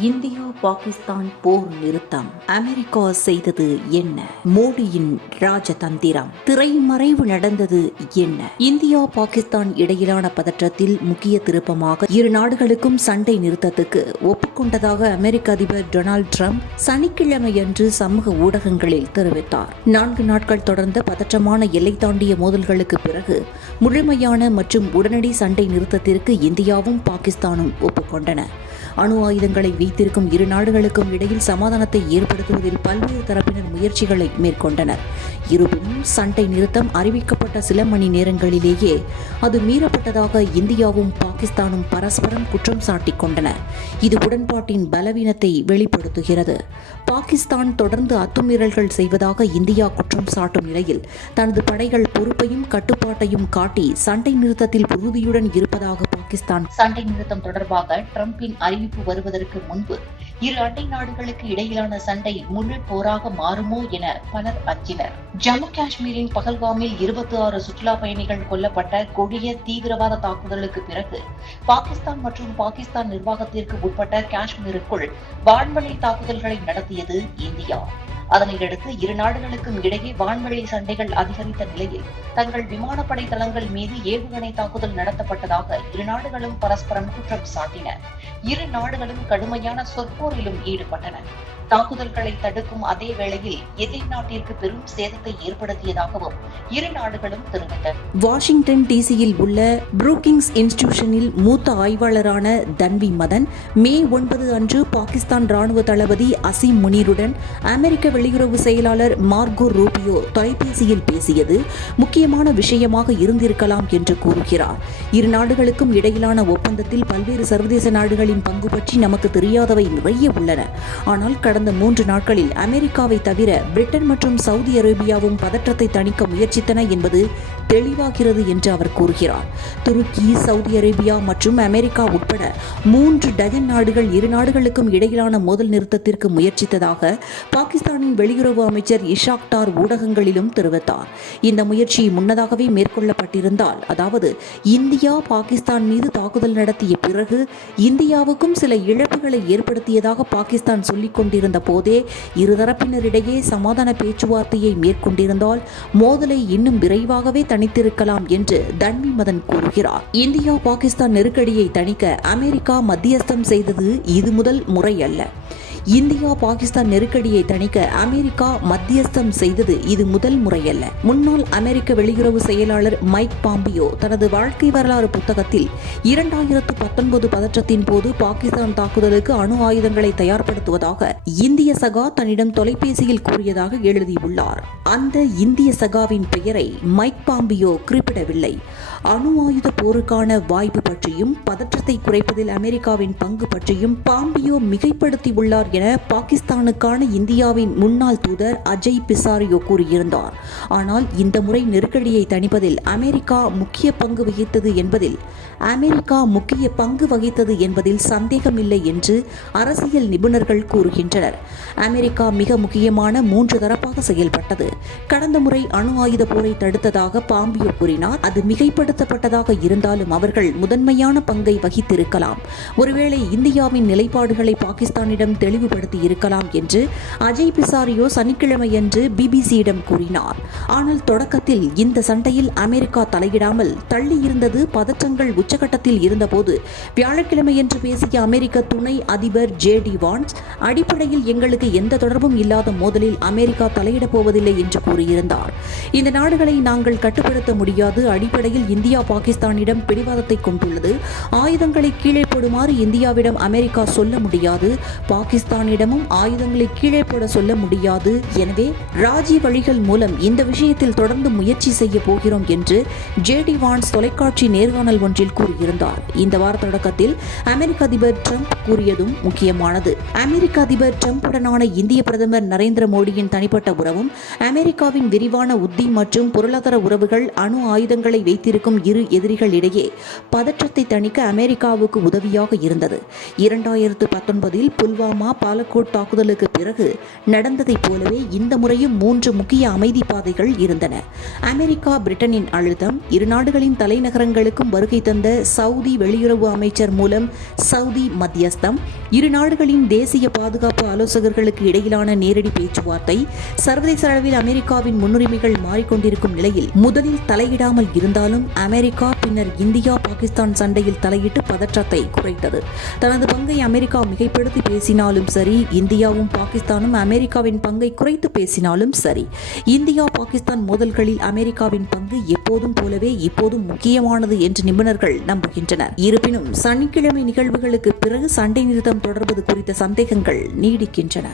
India Pakistan போர் நிறுத்தம். America செய்தது என்ன? மோடியின் ராஜதந்திரம். திரைமறைவு நடந்தது என்ன? இந்தியா பாகிஸ்தான் இடையிலான பதற்றத்தில் முக்கிய திருப்பமாக இரு நாடுகளுக்கும் சண்டை நிறுத்தத்துக்கு ஒப்புக்கொண்டதாக அமெரிக்க அதிபர் டொனால்டு ட்ரம்ப் சனிக்கிழமையன்று சமூக ஊடகங்களில் தெரிவித்தார். நான்கு நாட்கள் தொடர்ந்த பதற்றமான எல்லை தாண்டிய மோதல்களுக்கு பிறகு முழுமையான மற்றும் உடனடி சண்டை நிறுத்தத்திற்கு இந்தியாவும் பாகிஸ்தானும் ஒப்புக்கொண்டன. அணு ஆயுதங்களை வைத்திருக்கும் இரு நாடுகளுக்கும் இடையில் சமாதானத்தை ஏற்படுத்துவதில் பல்வேறு தரப்பினர் முயற்சிகளை மேற்கொண்டனர். இருப்பினும் சண்டை நிறுத்தம் அறிவிக்கப்பட்ட சில மணி நேரங்களிலேயே அது மீறப்பட்டதாக இந்தியாவும் பாகிஸ்தானும் பரஸ்பரம் குற்றம் சாட்டிக் கொண்டன இது உடன்பாட்டின் பலவீனத்தை வெளிப்படுத்துகிறது. பாகிஸ்தான் தொடர்ந்து அத்துமீறல்கள் செய்வதாக இந்தியா குற்றம் சாட்டும் நிலையில் தனது படைகள் பொறுப்பையும் கட்டுப்பாட்டையும் காட்டி சண்டை நிறுத்தத்தில் உறுதியுடன் இருப்பதாக பாகிஸ்தான் சண்டை நிறுத்தம் தொடர்பாக ட்ரம்பின் அறிவிப்பு வருவதற்கு முன்பு இரு அண்டை நாடுகளுக்கு இடையிலான சண்டை முழு போராக மாறுமோ என பலர் அஞ்சினர். ஜம்மு காஷ்மீரின் பகல்காமில் இருபத்தி ஆறு சுற்றுலா பயணிகள் கொல்லப்பட்ட கொடிய தீவிரவாத தாக்குதலுக்கு பிறகு பாகிஸ்தான் மற்றும் பாகிஸ்தான் நிர்வாகத்திற்கு உட்பட்ட காஷ்மீருக்குள் வான்வழி தாக்குதல்களை நடத்தியது இந்தியா. அதனையடுத்து இரு நாடுகளுக்கும் இடையே வான்வழி சண்டைகள் அதிகரித்த நிலையில் தங்கள் விமானப்படை தளங்கள் மீது ஏவுகணை தாக்குதல் நடத்தப்பட்டதாக இரு நாடுகளும் பரஸ்பரம் குற்றம் சாட்டின. இரு நாடுகளும் கடுமையான சொற்போரிலும் ஈடுபட்டன. தாக்குதல்களை தடுக்கும் அதே வேளையில் எதிரி நாட்டிற்கு பெரும் சேதத்தை ஏற்படுத்தியதாகவும் இரு நாடுகளும் தெரிவித்தன. வாஷிங்டன் டிசியில் உள்ள புரூக்கிங்ஸ் இன்ஸ்டிடியூஷனில் மூத்த ஆய்வாளரான தன்வி மதன் மே ஒன்பது அன்று பாகிஸ்தான் ராணுவ தளபதி அசீம் முனீருடன் அமெரிக்க வெளியுறவு செயலாளர் மார்கோ ரூபியோ தொலைபேசியில் பேசியது முக்கியமான விஷயமாக இருந்திருக்கலாம் என்று கூறுகிறார். இரு நாடுகளுக்கும் இடையிலான ஒப்பந்தத்தில் பல்வேறு சர்வதேச நாடுகளின் பங்கு பற்றி நமக்கு தெரியாதவை நிறைய உள்ளன. ஆனால் கடந்த மூன்று நாட்களில் அமெரிக்காவை தவிர பிரிட்டன் மற்றும் சவுதி அரேபியாவும் பதற்றத்தை தணிக்க முயற்சித்தன என்பது தெளிவாகிறது என்று அவர் கூறுகிறார். துருக்கி சவுதி அரேபியா மற்றும் அமெரிக்கா உட்பட மூன்று டஜன் நாடுகள் இரு நாடுகளுக்கும் இடையிலான மோதல் நிறுத்தத்திற்கு முயற்சித்ததாக பாகிஸ்தானின் வெளியுறவு அமைச்சர் இஷாக்டார் ஊடகங்களிலும் தெரிவித்தார். இந்த முயற்சி முன்னதாகவே மேற்கொள்ளப்பட்டிருந்தால் அதாவது இந்தியா பாகிஸ்தான் மீது தாக்குதல் நடத்திய பிறகு இந்தியாவுக்கும் சில இழப்புகளை ஏற்படுத்தியதாக பாகிஸ்தான் சொல்லிக் கொண்டிருந்த போதே இருதரப்பினரிடையே சமாதான பேச்சுவார்த்தையை மேற்கொண்டிருந்தால் மோதலை இன்னும் விரைவாகவே தணித்திருக்கலாம் என்று தன்வி மதன் கூறுகிறார். இந்தியா பாகிஸ்தான் நெருக்கடியை தணிக்க அமெரிக்கா மத்தியஸ்தம் செய்தது இது முதல் முறை அல்ல இந்தியா பாகிஸ்தான் நெருக்கடியை தணிக்க அமெரிக்கா மத்தியஸ்தம் செய்தது இது முதல் முறையல்ல. முன்னாள் அமெரிக்க வெளியுறவு செயலாளர் மைக் பாம்பியோ தனது வாழ்க்கை வரலாறு புத்தகத்தில் இரண்டாயிரத்து பத்தொன்பது பதற்றத்தின் போது பாகிஸ்தான் தாக்குதலுக்கு அணு ஆயுதங்களை தயார்படுத்துவதாக இந்திய சகா தன்னிடம் தொலைபேசியில் கூறியதாக எழுதியுள்ளார். அந்த இந்திய சகாவின் பெயரை மைக் பாம்பியோ குறிப்பிடவில்லை. அணு ஆயுத போருக்கான வாய்ப்பு பற்றியும் பதற்றத்தை குறைப்பதில் அமெரிக்காவின் பங்கு பற்றியும் பாம்பியோ மிகைப்படுத்தியுள்ளார் என பாகிஸ்தானுக்கான இந்தியாவின் முன்னாள் தூதர் அஜய் பிசாரியோ கூறியிருந்தார். ஆனால் இந்த முறை நெருக்கடியை தணிப்பதில் அமெரிக்கா முக்கிய பங்கு வகித்தது என்பதில் அமெரிக்கா முக்கிய பங்கு வகித்தது என்பதில் சந்தேகமில்லை என்று அரசியல் நிபுணர்கள் கூறுகின்றனர். அமெரிக்கா மிக முக்கியமான மூன்று தரப்பாக செயல்பட்டது. கடந்த முறை அணு ஆயுத போரை தடுத்ததாக பாம்பியோ கூறினார். அது மிகைப்படுத்தப்பட்டதாக இருந்தாலும் அவர்கள் முதன்மையான பங்கை வகித்திருக்கலாம். ஒருவேளை இந்தியாவின் நிலைப்பாடுகளை பாகிஸ்தானிடம் தெளிவு தெளிவுபடுத்தி இருக்கலாம் என்று அஜய் பிசாரியோ சனிக்கிழமையன்று பிபிசியிடம் கூறினார். ஆனால் தொடக்கத்தில் இந்த சண்டையில் அமெரிக்கா தலையிடாமல் தள்ளியிருந்தது பதற்றங்கள் உச்சகட்டத்தில் இருந்தபோது வியாழக்கிழமையன்று பேசிய அமெரிக்க துணை அதிபர் ஜே டி வான்ஸ் அடிப்படையில் எங்களுக்கு எந்த தொடர்பும் இல்லாத மோதலில் அமெரிக்கா தலையிடப் போவதில்லை என்று கூறியிருந்தார். இந்த நாடுகளை நாங்கள் கட்டுப்படுத்த முடியாது. அடிப்படையில் இந்தியா பாகிஸ்தானிடம் பிடிவாதத்தை கொண்டுள்ளது. ஆயுதங்களை கீழே போடுமாறு இந்தியாவிடம் அமெரிக்கா சொல்ல முடியாது. பாகிஸ்தான் பாகிஸ்தானிடமும் ஆயுதங்களை கீழே போட சொல்ல முடியாது. எனவே ராஜி வழிகள் மூலம் இந்த விஷயத்தில் தொடர்ந்து முயற்சி செய்ய போகிறோம் என்று ஜேடி வான்ஸ் தொலைக்காட்சி நேர்காணல் ஒன்றில் கூறியிருந்தார். இந்த வார தொடக்கத்தில் அமெரிக்க அதிபர் ட்ரம்ப் கூறியதும் முக்கியமானது. அமெரிக்க அதிபர் ட்ரம்புடனான இந்திய பிரதமர் நரேந்திர மோடியின் தனிப்பட்ட உறவும் அமெரிக்காவின் விரிவான உத்தி மற்றும் பொருளாதார உறவுகள் அணு ஆயுதங்களை வைத்திருக்கும் இரு எதிரிகள் இடையே பதற்றத்தை தணிக்க அமெரிக்காவுக்கு உதவியாக இருந்தது. இரண்டாயிரத்து பத்தொன்பதில் புல்வாமா பாலக்கோட் தாக்குதலுக்கு பிறகு நடந்ததைப் போலவே இந்த முறையும் மூன்று முக்கிய அமைதி பாதைகள் இருந்தன. அமெரிக்கா பிரிட்டனின் அழுத்தம் இரு நாடுகளின் தலைநகரங்களுக்கும் வருகை தந்த சவுதி வெளியுறவு அமைச்சர் மூலம் சவுதி மத்தியஸ்தம் இரு நாடுகளின் தேசிய பாதுகாப்பு ஆலோசகர்களுக்கு இடையிலான நேரடி பேச்சுவார்த்தை சர்வதேச அளவில் அமெரிக்காவின் முன்னுரிமைகள் மாறிக்கொண்டிருக்கும் நிலையில் முதலில் தலையிடாமல் இருந்தாலும் அமெரிக்கா பின்னர் இந்தியா பாகிஸ்தான் சண்டையில் தலையிட்டு பதற்றத்தை குறைத்தது. தனது பங்கை அமெரிக்கா மிகைப்படுத்தி பேசினாலும் சரி இந்தியாவும் பாகிஸ்தானும் அமெரிக்காவின் பங்கை குறைத்து பேசினாலும் சரி இந்தியா பாகிஸ்தான் மோதல்களில் அமெரிக்காவின் பங்கு எப்போதும் போலவே இப்போதும் முக்கியமானது என்று நிபுணர்கள் நம்புகின்றனர். இருப்பினும் சனிக்கிழமை நிகழ்வுகளுக்கு பிறகு சண்டை நிறுத்தம் தொடர்வது குறித்த சந்தேகங்கள் நீடிக்கின்றன.